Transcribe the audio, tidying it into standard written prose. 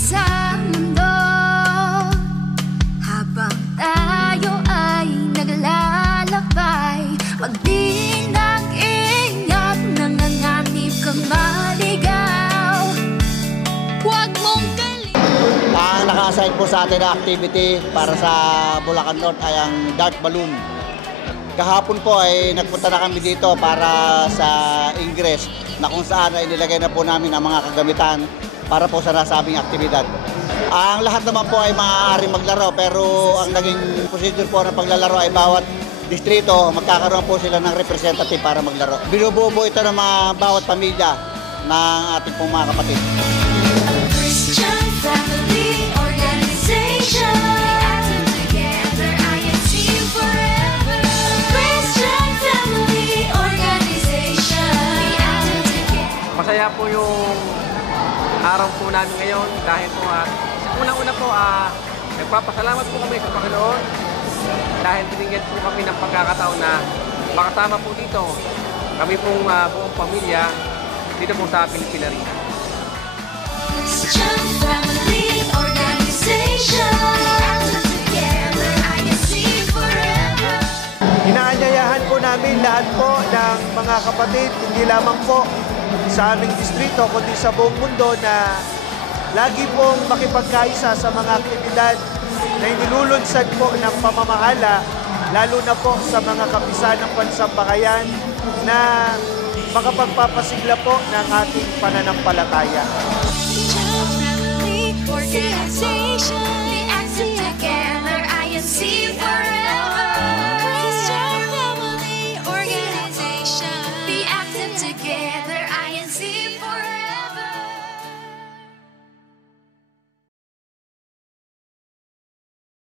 sa mundo habang tayo ay naglalakbay. Mag-ingat-ingat, nanganganib kang maligaw. Huwag mong kalimutan. Ang naka-assign po sa atin na activity para sa Bulacan North ay ang dart balloon. Kahapon po ay nagpunta na kami dito para sa Ingress na kung saan ay nilagay na po namin ang mga kagamitan para po sa nasabing aktibidad. Ang lahat naman po ay maaaring maglaro, pero ang naging procedure po ng paglalaro ay bawat distrito magkakaroon po sila ng representative para maglaro. Binubuo po ito ng bawat pamilya ng ating pong mga kapatid. Christian Family Organization. Together, I am team forever. Christian Family Organization. Masaya po yung araw po namin ngayon dahil po unang-una po nagpapasalamat po kami sa Panginoon dahil binigyan po kami ng pagkakataon na makasama po dito kami pong buong pamilya dito po sa Pilipinas. Christian Family Organization. Together, I am team forever. Inaanyayahan po namin lahat po ng mga kapatid, hindi lamang po sa aming distrito, kundi sa buong mundo na lagi pong makipagkaisa sa mga aktibidad na inilulunsad po ng pamamahala, lalo na po sa mga kapisan ng pansampahayan na makapagpapasigla po ng ating pananampalataya. Family Organization. Together, I am team forever.